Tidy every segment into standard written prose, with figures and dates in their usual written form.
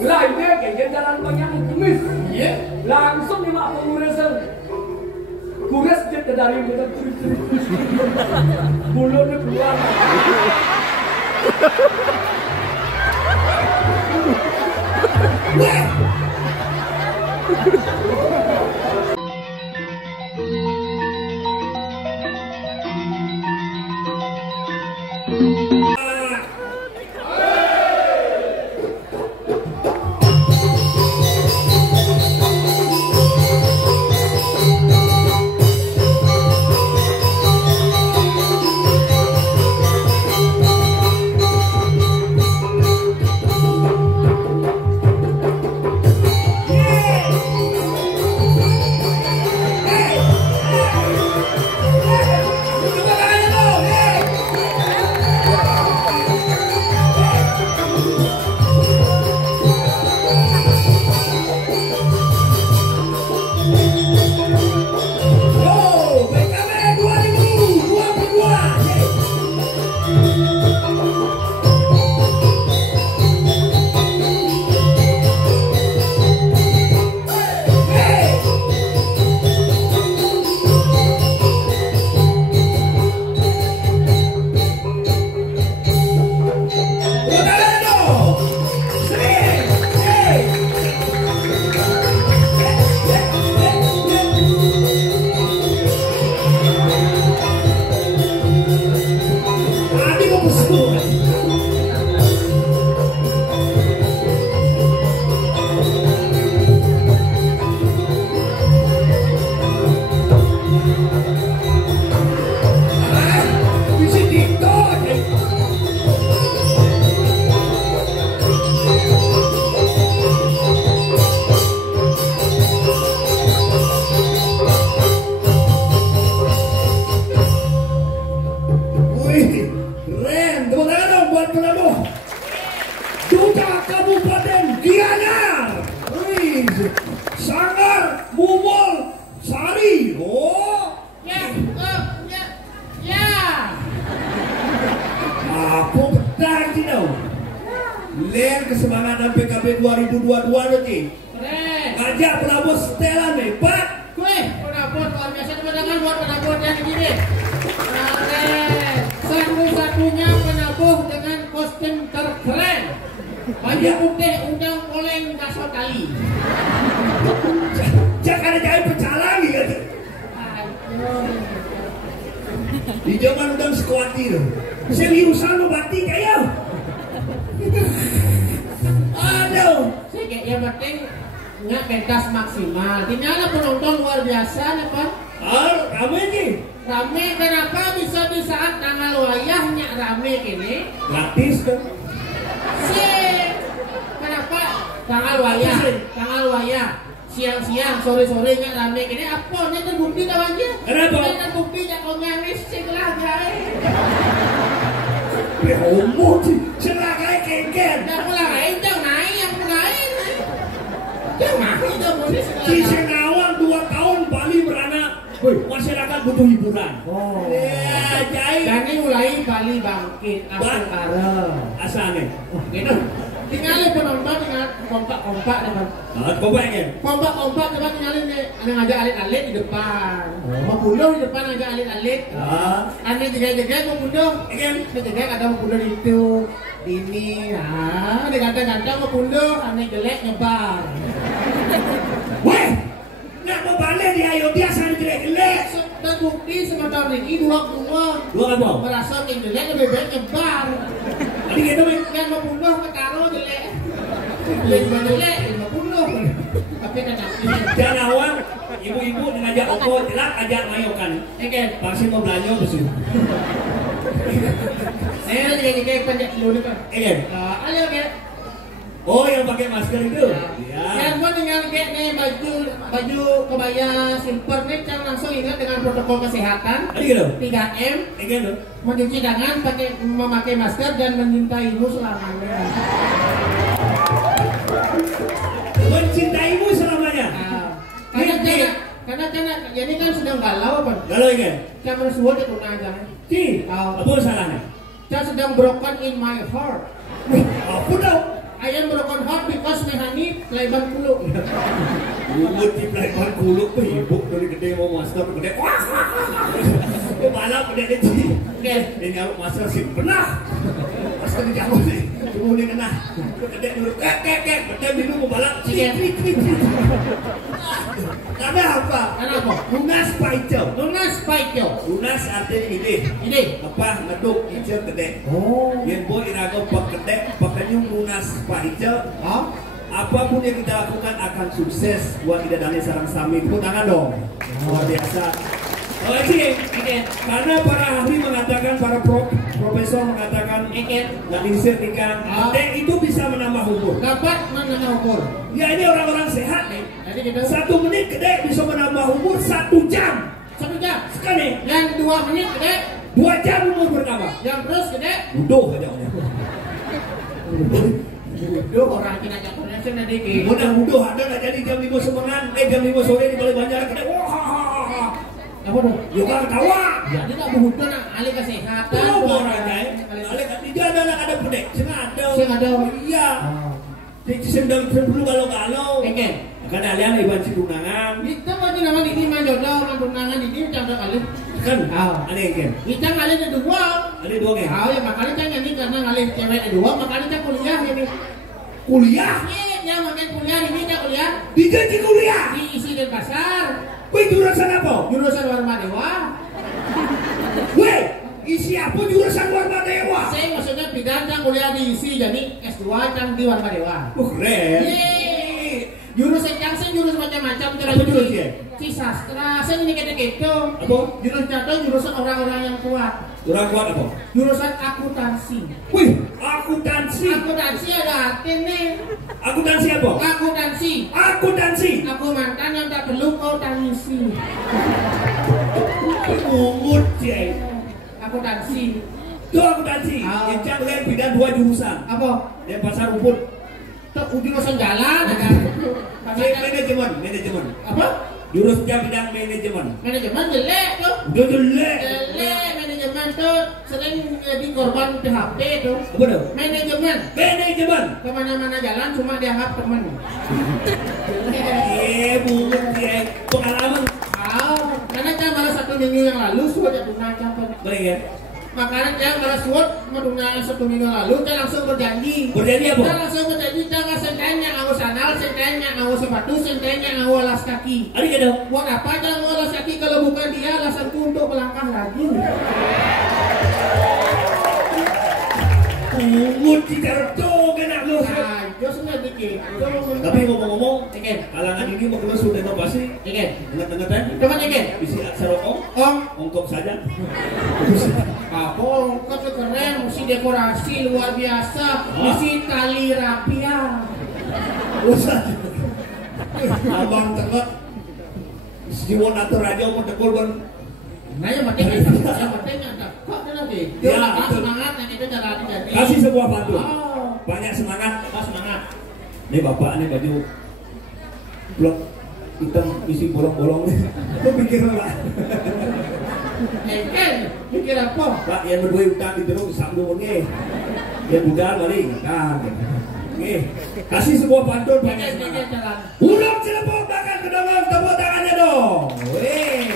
Lainnya kayak jalan banyak kemis. Iya. Langsung di mak penguresan. Kures dia ke dari kita tulis. Bulunnya keluar. Len kesemanganan PKB 2022 nanti. Keren. Ngajak penabur setelan nih, Pak. Gue penabur luar biasa teman-teman buat penabur yang begini. Keren. Satu-satunya penabur dengan kostum terkeren. Baju putih undang oleng kasar kali. Jangan ada jahit pecah lagi kan? Di zaman undang sekuatir. Seriusan lo batik kayak. Aduh, Yang penting nggak pentas maksimal. Tinggal penonton luar biasa nih Pak. rame nih. Rame kenapa bisa di saat tanggal wayahnya rame gini? Gratis kan? Kenapa tanggal wayah siang-siang sore-sorenya rame gini? Apa? Ini terbukti kawannya? Kenapa? Ini terbukti jakonya misik lah guys. Homo sih, celaka kengken. Yang mulai jangan naik, yang mulai jangan naik. Si Senawang 2 tahun Bali beranak. Woi, masyarakat butuh hiburan. Oh. Ya, jahit. Dan ini mulai Bali bangkit asal Asalnya. gitu. Tinggal penonton tinggal kompak-kompak teman. Kompaknya. Kompak-kompak teman tinggalin nih. Ada ngajak alit-alit di depan. Mau bunuh di depan ngajak alit-alit. Ada jaga-jaga mau bunuh. Kan jaga ada mau bunuh itu. Ini, ada kata-kata mau bunuh. Ada jelek nyebar. Weh, nggak mau balik di Ayodhya sana jelek-jelek. Terbukti sebentar ini dua apa? merasa yang jelek lebih baik nyebar. Tadi gitu men. Yang mau bunuh ketaruh jelek. Jelek mau bunuh. Tapi kenapa? Janawang, ibu-ibu ngajak Oko, jelak ajak mayokan. Oke, Pasti mau belanja besul. saya juga panjat dulu nih Pak. Ayo ya. Oh, yang pakai masker itu? Yang mau tinggal kayak nih baju kebaya simper nih, jangan langsung ingat dengan protokol kesehatan. Tadi gitu? 3M. Gitu? Mencuci tangan, memakai masker dan mencintaimu selamanya. Mencintaimu selamanya? Karena jadi kan sedang galau Pak. Galau kan? Jangan suruh dia punah aja. Apa salahnya? Saya sedang broken in my heart. Apa dong? I am broken heart because my honey playban kulo. Lumut di pelayan kuluk tuh ibu dari gede mau master gede. Wah. Balap gede deh. Oke. Ini nyaluk master sih pernah. Master di jauh sih. Cuma ini kena. Gede dulu. Gede dulu mau balap. Karena apa? Kenapa? Lunas pahijau. Lunas paikyo. Lunas artinya ini. Ini. Apa ngeduk hijau gede. Oh. Yang boy irago pak gede. Pakainya lunas pahijau. Oh. Apapun yang kita lakukan akan sukses. Buat tidak dani sarang sami. Tepuk tangan dong. Luar biasa. Oke, karena para ahli mengatakan, para profesor mengatakan, nggak diusir nikah, itu bisa menambah umur. Dapat menambah umur. Ya ini orang-orang sehat nih. Jadi gitu. 1 menit gede bisa menambah umur 1 jam. 1 jam. Sekali. Yang 2 menit gede. 2 jam umur bertambah. Yang terus gede. Udah aja. Duh orang kena jatuh nasi nanti. Mudah ada nggak jadi jam 5 semangat, jam 5 sore di Balai Banjar gede. Wah. Apa dong? Juga tawa. Jadi tak butuh nak alih kesehatan. Tuh orangnya. Alih tidak ada gede. Sengaja. Iya. Sendal sebelum kalau. Kan alian iban si tunangan. Kita macam nama ini manjodoh, tunangan ini macam alih. Kan? Alih kan? Kita alih ada 2. Alih 2 kan? Ya makanya kan ini karena alih cewek 2, makanya kita kuliah ini. Kuliah? Iya, makanya kuliah ini kita kuliah. Dijanji kuliah? Di isi dan pasar. Wih, jurusan apa? Jurusan Warma Dewa. Wih, isi apa jurusan Warma Dewa? Saya maksudnya bidang yang kuliah di isi, jadi S2 kan di Warma Dewa. Keren. Yeay. Jurusan yang saya jurus macam-macam. Apa jurusnya? Si sastra, saya ini gitu. Apa? Jurusan orang-orang yang kuat. Orang kuat apa? Jurusan akuntansi. Wih, akuntansi. Akuntansi ada artinya. Akuntansi apa? Akuntansi. Akuntansi. Aku mantan yang tak perlu kau tangisi. Umut cek. Akuntansi. Itu akuntansi. Yang lihat bidang 2 jurusan. Apa? Yang pasar rumput. Itu jurusan jalan. Manajemen. Apa? Jurusan bidang manajemen. Manajemen jelek tuh. Udah jelek. Jelek manajemen tuh sering jadi korban PHP tuh. Apa tuh? Manajemen. Kemana-mana jalan cuma dianggap teman. Umut cek. Pengalaman. Karena saya malah 1 minggu yang lalu sudah jatuh capek. Baik ya. Makanya saya malah suat menunggu 1 minggu lalu saya langsung berjanji. Berjanji apa? Saya langsung berjanji jangan sentenya ngawas sandal, sentenya ngawas sepatu, sentenya ngawas alas kaki. Ada gitu. Buat apa jangan ngawas alas kaki kalau bukan dia alasanku untuk melangkah lagi. Umut cikarto kena lu. Nah, itu sudah dikit. Tapi ngomong-ngomong, kalangan ini mau keluar sudah inovasi. Ingat-ingat ya. Coba dikit. Isi aksara ongkok saja. Apa ongkok tuh keren, mesti dekorasi luar biasa, mesti tali rapia. Usah. Abang tengok. Siwon atur aja mau tekul kan. Nah yang penting ada. Kok ada lagi? Ya, semangat yang kita jalan jadi. Kasih sebuah pantun. Banyak semangat. Semangat. Nih bapak nih baju blok hitam isi bolong-bolong nih. Kok pikir apa? Pikir apa? Pak yang berdua utang di terus sambung nih. Yang budal kali kan. Oke. Kasih sebuah pantun banyak semangat. Ulang Cirebon bakal kedongong, tepuk tangannya dong. Wih.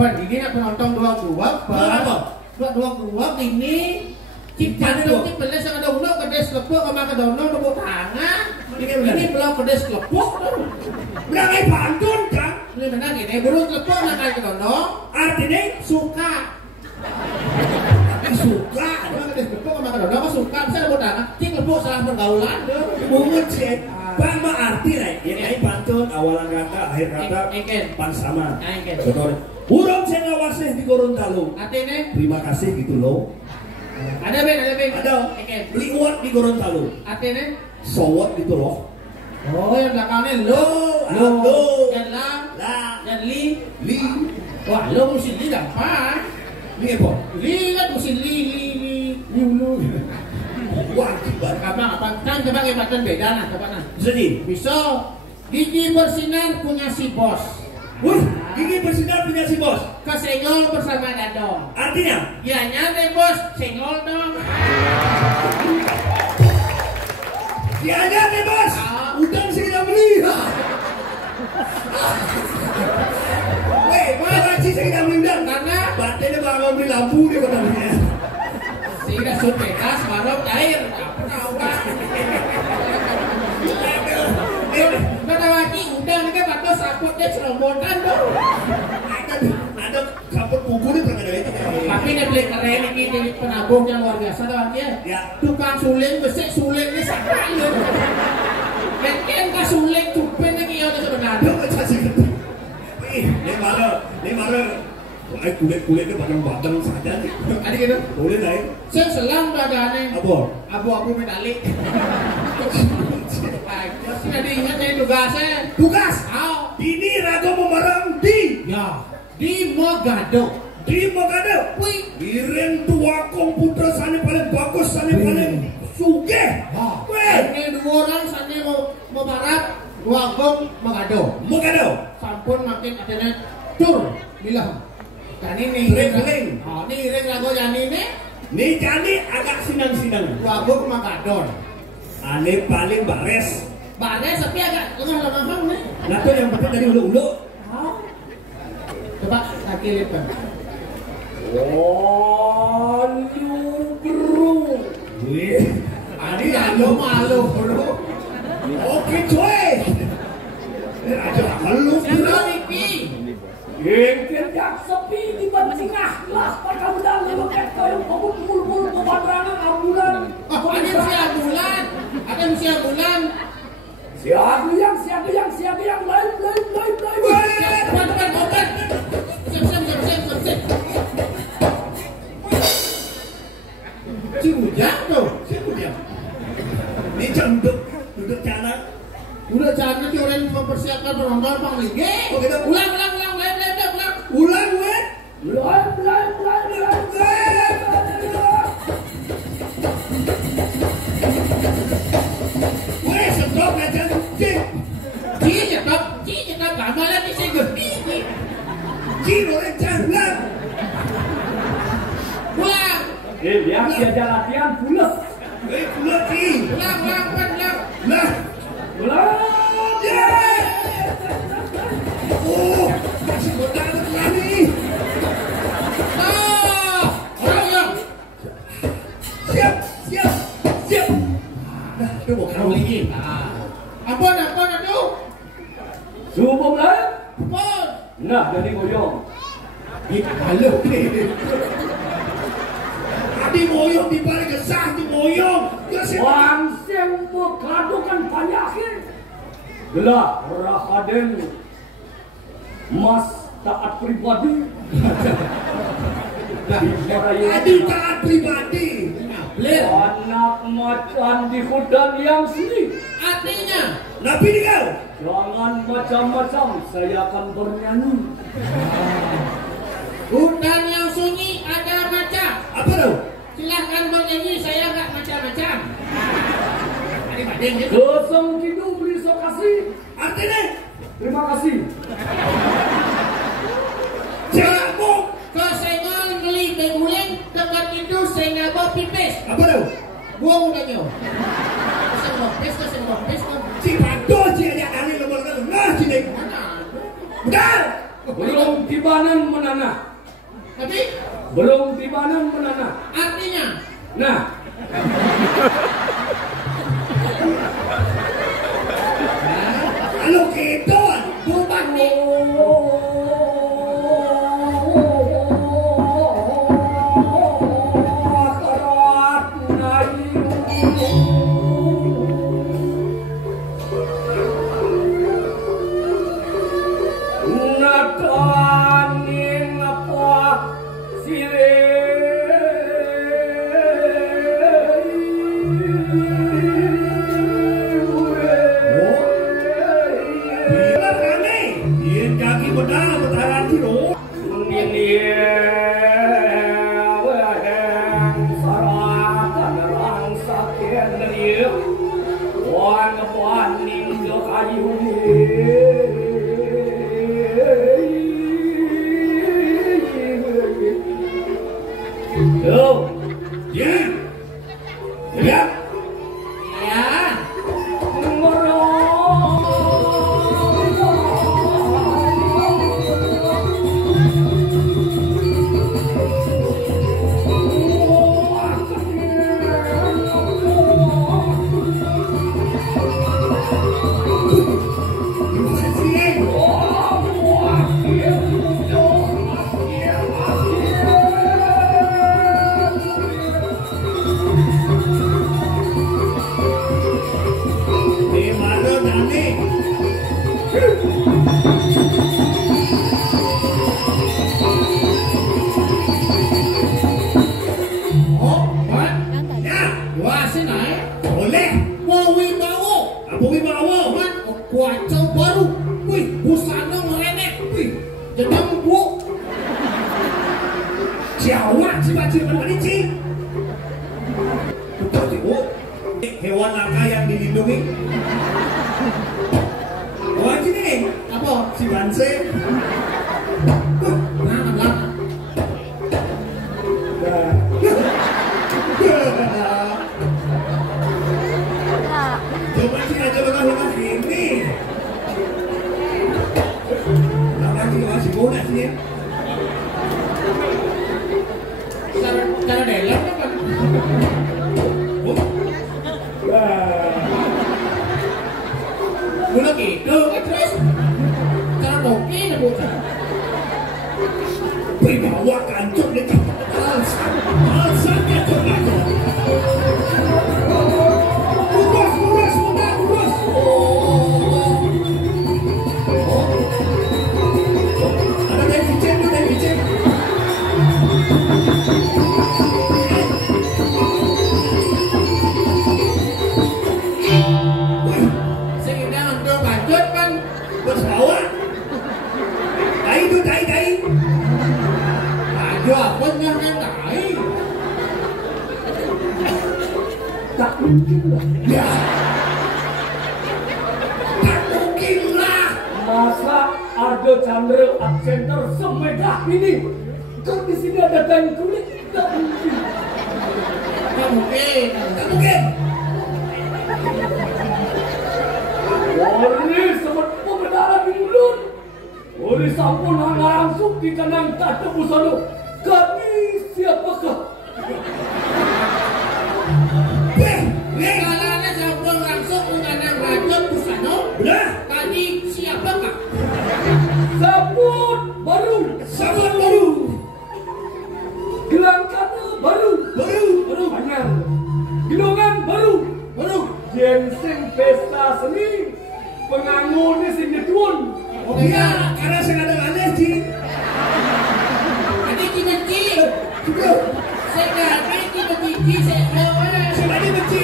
Pan ini nak penonton dua ini ciptaan itu pedes yang ada ulo pedes lepuk sama kedono tepuk tangan ini belum pedes lepuk Berangai pantun kan? ini benar gini burung lepuk sama kedono Artinya suka pedes lepuk sama kedono apa suka bisa tepuk tangan cik lepuk salah pergaulan bungut sih Pak mah arti lah ya kayak pantun awalan kata akhir kata pan sama contohnya urang saya ngawasih di Gorontalo artinya terima kasih gitu loh ada beli uat di Gorontalo artinya sowot gitu loh yang belakangnya lo dan dan li wah lo mesti li gampang li apa? Li kan mesti li ulu wah apa kan coba kebatan beda nah coba nah bisa gigi bersinar punya si bos. Wih, gigi bersinar punya si bos. Kesenggol bersama dadong. Artinya? Ya nyantai bos, senggol dong. Sianya nih bos, udang sih kita beli. Weh, mana sih kita beli udang? Karena baterainya bakal beli lampu di kota dunia. Sehingga supetas baru air. Apa tahu kan? Kata lagi udang ini kan batas sapotnya cerobotan dong. Ada kapur buku nih pernah ada itu. Tapi ini beli keren ini penabung yang luar biasa dah ya. Ya. Tukang suling besi suling ini sakral ya. Mungkin ke suling cupen lagi ya sebenarnya. Ada macam gitu. Ini mana? Kulit-kulitnya batang-batang saja nih. Ada gitu. Boleh naik. Saya selang badannya. Apa? Abu-abu medali. Masih ada ingat nih tugasnya. Tugas. Oh. Ini Rago memerang di. Ya. Di Mogado. Di Mogado. Wih. Kirim dua komputer sana paling bagus, sana paling sugih. Weh. Ini dua orang sana mau barat, dua gong Mogado. Mogado. Sampun makin adanya tur bilang. Dan ini Beling. Oh, ini iring lagu yang ini. Nih jadi agak sinang-sinang. Dua gong Mogado. Ane paling bares. Bares tapi agak lemah-lemah nih. Nah tuh yang penting dari ulu-ulu. Coba kaki lipat. Walu bro. Wih. Adi malu bro. Oke coy. Ada malu bro. Niki. Yang kerja sepi di Bacingah lah pada udang lewat yang kamu pukul-pukul ke Padrangan ambulan. Ada usia bulan. Ada usia bulan. Siapa yang lain. Obat. Siap. Si Ujang tuh. Siapa dia? Ini jam duduk canak. Udah jangan nanti orang mempersiapkan penonton Bang Lige. Oh, gitu. Ulang. Ulang weh. Weh, stop aja cik. Ci nyetop gambar lagi saya gede. Cik orang jangan. Ulang. Dia ada latihan pulas. Weh, pulang cik. Ulang. Lah. Ulang. Oh, masih botak lagi. Orang. Siap. Nah, itu mau Bang Lige. Ampun aduh. Subuh lain. Ampun. Nah, jadi goyong. Halo, Adi moyong di balik kesah di moyong. Ya sih. Wangseng berkadukan banyakin. Gelah Rahaden Mas taat pribadi. Adi taat pribadi. Bler. Anak macan di hutan yang sunyi. Artinya. Nabi ni kau. Jangan macam-macam, saya akan bernyanyi. Hutan yang sunyi ada macam. Apa tu? Silahkan bernyanyi, saya nggak macam-macam. Tadi badeng gitu. Kesem kidu beri kasih. Artinya Terima kasih. cakap Kesenggol beli beguling dekat itu saya bawa pipis. apa tu? Buang udahnya. Kesenggol pipis kan. Si padu si ada kali lembar kan. Nah, si dek. Mana? Benar. Belum tibanan menanah. Tapi Belum tibanan menanah. artinya. Nah, Kalau gitu, Bukan nih. biar kami. Biar kaki benar betaran dulu. Ya, Ya. Ya. Kuaco baru, wih, busana merenek, wih, jenang bu, Jawa, cima-cima manicing. Betul sih bu, hewan langka yang dilindungi. Wah sini nih, apa? Si Banse. Coba sih aja lengah ini. Masih muda sih ya. Cara dalam apa? Mula gitu, terus cara topi na bukan. Bawa kancung ni alsan ya tu. Tak mungkin lah. Ya. Tak mungkin lah. Masa Ardo Chandra absenter semegah ini? Kau di sini ada kain kulit? Tak mungkin. Tak mungkin. Tak mungkin. Ori sebut berdarah di mulut. Ori sampun langsung di kanan tak busana. Kami siapakah? Kalanya sampun langsung mengenang raja busana. Benar. Tadi siapakah? Sabut baru. Sabut baru. Gelangkana baru. Baru. Banyak. Gelongan baru. Ginseng pesta seni. Penganggur ni sini tuan. Oh iya, karena saya ada aneh sih. Ada benci. Juga. Saya ada benci saya. Saya ada benci.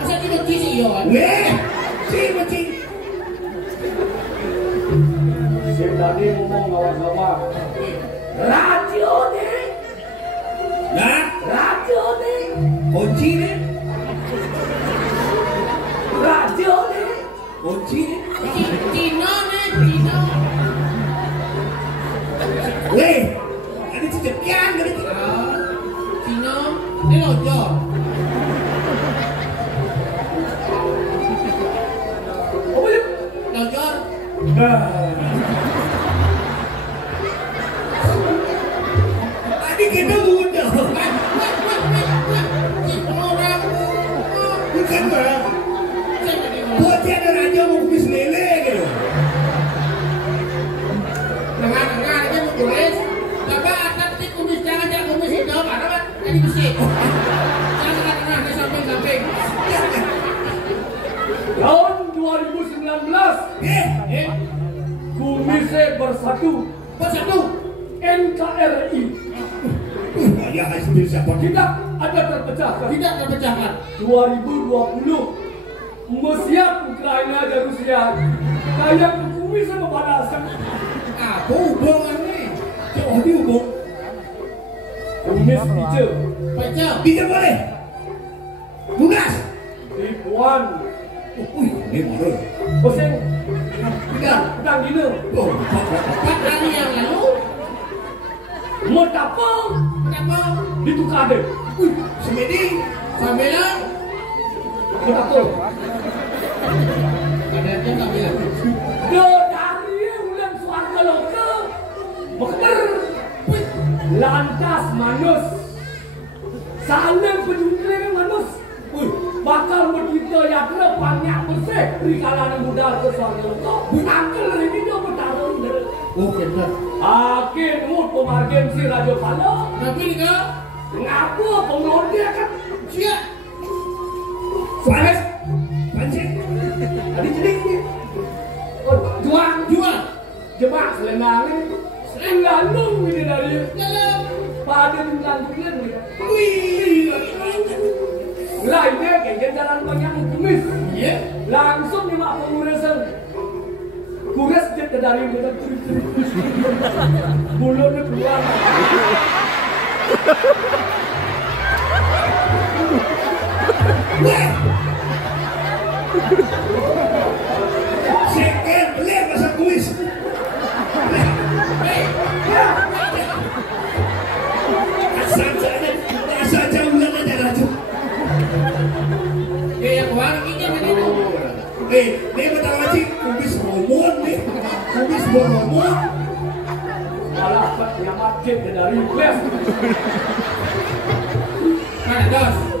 Masa benci sih yo. Weh, si benci. Si tadi ngomong ngawang-ngawang. Radio ni. Nah, Radio ni. kunci ni. Radio ni. Kunci ni. Tino. Weh, ada cetepian dari Tino, ni lojo. Apa dia? Lojor. Tadi kita muda. Bukan bah. Buat tiada raja mau kumis lele gitu. Dengar dia mau tulis. Bapak atas ti kumis jangan kumis itu apa kan? Jadi besi. Jangan tengah di samping. Tahun 2019. Kumise bersatu. NKRI. Ya, hasil siapa? Tidak ada terpecahkan. Tidak terpecahkan. 2020 Mesiap Ukraina dan Rusia kayak kumis sama panasan. Apa hubungannya? Oh, dihubung. Kumis bicara. Baca. Bisa boleh. Tugas. Ribuan. Ini mana? Bosen. Tidak. Pedang gila. Oh, 4 hari yang lalu. Metapa Kenapa? ditukar deh. semedi. Sambilan betul. Kadernya tak bilang. Do dari ulang suarga loka, beker, lantas manus, saling penjungkring manus, bakal berkita yang banyak bersih di kalangan muda ke suarga loka, bunakal ini dia bertarung. Oh, benar. Akhir mood pemargin si Raja Pala. Tapi ni kau, Ngapa pengelondia kan? siap. Suarez, pancing. Tadi jadi ni. Oh, juang. Jual. Jebak selendang ni. Selandung ini dari Dalam. pada langgungan ni. Wih. Lainnya kayak jalan banyak kemis. Ya. Langsung ni mak pengurusan. Kuras je dari kita turis. Bulutnya keluar. Sekian beli masa kuis. Saja ulang aja raju. Yang warna ini apa itu? Ini betul lagi kumis romon nih. Kumis romon. Malah yang market dari West. Mana dos?